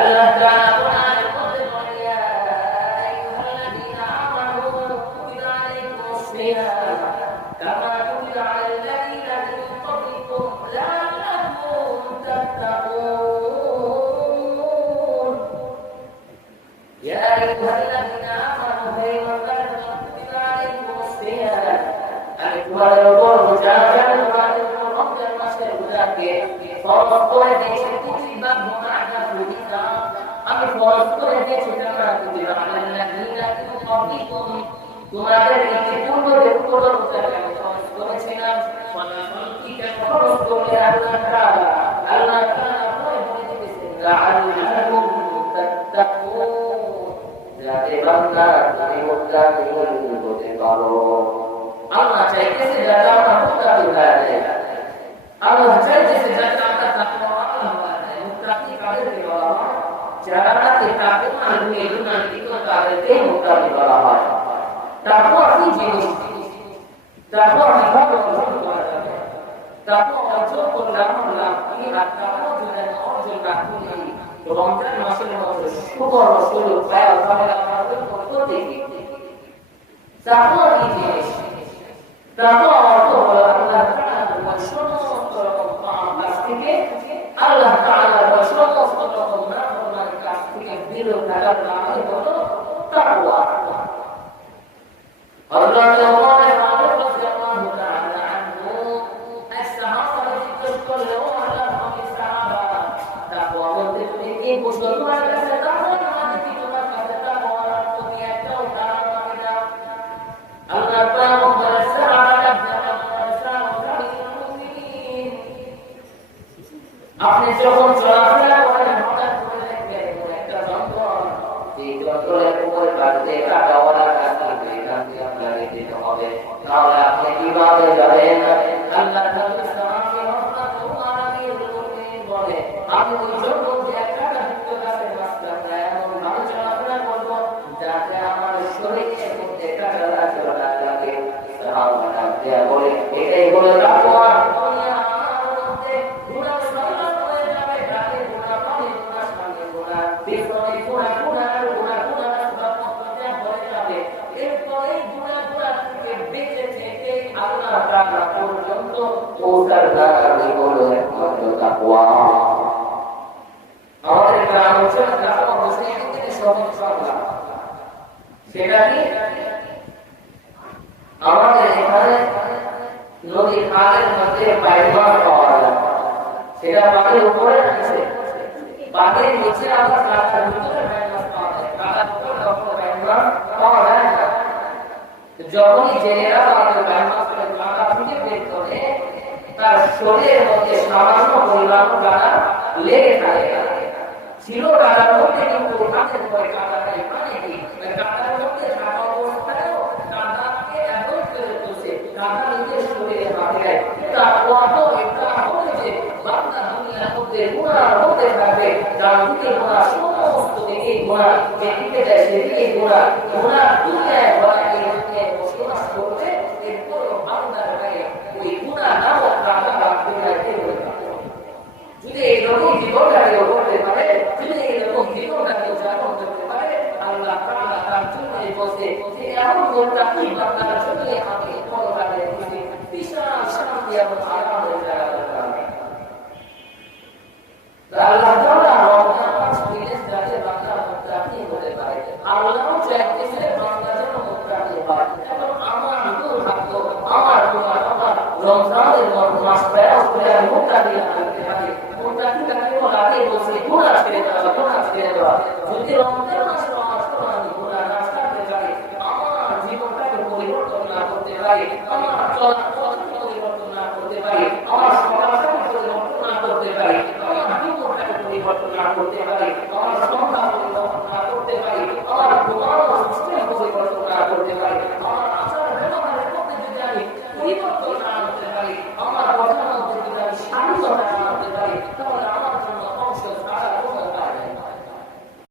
আল্লাহ তাআলা কোরআনের মধ্যে বলেন, ইয়া আইয়ুহাল্লাযীনা আমানু কুতিবা আলাইকুমুস সিয়াম কামা কুতিবা আলাল্লাযীনা মিন ক্বাবলিকুম লাআল্লাকুম তাত্তাকুন। ইয়া আইয়ুহাল্লাযীনা আমানু হে ইমানদারগণ কুতিবা আলাইকুমুস সিয়াম, আমি তোমাদের উপর রোজা তোমাদের উপর রমজান মাসের রোজাকে ফরজ করে দিয়েছি। কুতিবা গুনাহা কুতিবা, আমি ফরজ করে দিয়েছি কামা কুতিবা আলাল্লাযীনা মিন ক্বাবলিকুম, তোমাদের পূর্বদের উপর রোজাকে আমি ফরজ করেছিলাম। ফলাফলটি ফরজ করে আল্লাহ তাআলা বলে দিয়েছেন, লাআল্লাকুম তাত্তাকুন, যাতে বান্দা তুমি মুত্তাকি হতে পারো। আল্লাহ চাইতেছে যাতে আমরা মুত্তাকি হই। আল্লাহ চাইতেছে যাতে আমরা তাকওয়াওয়ালা হই। মুত্তাকি কাদেরকে বলা হয়? যারা তাকওয়া নিয়ে দুনিয়াতে তাদেরকে মুত্তাকি বলা হয়। তাকওয়া কি জিনিস? তাকওয়া কিভাবে অর্জন করা যাবে? তাকওয়া অর্জন করলে আমরা কি তাকওয়া অর্জন না করি রমজান মাসের মধ্যে শুকর রসুল খায় তাহলে আমাদের করতে কি? তাকওয়া কি জিনিস? তাকওয়া অর্থ হলো আল্লাহ তাআলার সমস্ত রকম পাপ কাজ থেকে, আল্লাহ তাআলার সমস্ত রকম নাফরমানি কাজ থেকে বিরত থাকার নামই হলো তাকওয়া। হযরত ওমর রাদিয়াল্লাহু তাআলা আনহু as-সাহাবা জিজ্ঞেস করলেন, ও আল্লাহর নবী সাহাবা, তাকওয়া বলতে তুমি কি বুঝো? তোমার কাছে তাকওয়া মানে কি? তোমার কাছে তাকওয়ার অর্থ কি? একটাও ধারণা আমি দাও। আল্লাহ তাআলা বলেন, সাহাবারা আপনি যখন চলাফেরা করেন হঠাৎ করে দেখবেন একটা যন্ত্র, এই যন্ত্রের উপরে বাড়িতে কাটাওয়ালা কাছে এখান থেকে আপনাকে যেতে হবে, তাহলে আপনি কিভাবে যাবেন? আল্লাহ তাআলা সাহাবী রাহমাতুল্লাহ আলাইহি বলে, আমি ওই যন্ত্র দিয়ে একটা যুক্ত কাছে রাস্তায় এমন ভাবে চলাফেরা করব যাতে আমার শরীরের মধ্যে কাটা লাগে। সাহাবারা বলে, এটাই হলো তাকওয়া। আমাদের গ্রাম অঞ্চলে সেটা কি? আমাদের এখানে নদী খালের মধ্যে পাইপলাইন পাওয়া যায়, সেটা বাঁধের উপরে আছে, বাঁধের নিচে আবার কাটার ভিতরে পাইপলাইন পাওয়া যায়, কাটার উপরে পাইপলাইন পাওয়া যায় না। যখনই জেলেরা তাদের পাইপলাইন কাটা থেকে বের করে, তার শরীরের মধ্যে সামান্য পরিমাণ কাটা লেগে থাকে। ছিল কাটার মধ্যে কিন্তু হাতের পরে কাটা নেই, মানে কি কাটার মধ্যে থাকা অবস্থায়ও কাটাকে অ্যাভয়েড করে তুলছে, কাটা নিজের শরীরে বাঁধে যায়। তাকওয়া তো এটা হবে যে বান্দা দুনিয়ার মধ্যে গুনাহ হতে থাকবে, যার দিকে গুনাহ সমস্ত দিকে গুনাহ, যেদিকে যায় সেদিকে গুনাহ, গুনাহ দুনিয়ায় হয়, এই দুনিয়ায় বসবাস করতে এরপরও বান্দার গায়ে ওই গুনাহ নামক কাটা বাঁধতে রাখতে হবে। যদি এইরকম জীবনটাকে করতে পারে, যদি এইরকম জীবনটাকে যাপন করতে পারে, আল্লাহ তাআলা তার জন্য বলছে যে এমন গোটা কি বান্দার জন্য আমি পরকালে দিয়েছি বিশাল শান্তি এবং আরামের জায়গা করতে। আল্লাহ তাআলা রমজান মাস দিলে যাতে বান্দা মুত্তাকি হতে পারে, আল্লাহও চাইতেছে বান্দা যেন মুত্তাকি হয়। এবং আমার দুর্ভাগ্য, আমার গুনাহ, আমার রমজানের মাস পেরা করে আমি মুত্তাকি হতে পারি। মুত্তাকি কাকে বলা? আগে বলছি গুনাহ ছেড়ে দেওয়া, গুনাহ ছেড়ে দেওয়া। যদি রমজান মাস আমি গুনাহ না ছাড়তে পারি, আমার জীবনটাকে পরিবর্তন না করতে পারি, আমার চলাচল পরিবর্তন না করতে পারি, আমার সমাজটাকে পরিবর্তন না করতে পারি, আমার জীবনটাকে পরিবর্তন না করতে পারি, আমার সংখ্যা পরিবর্তন না করতে পারি, আমার ঘুমানো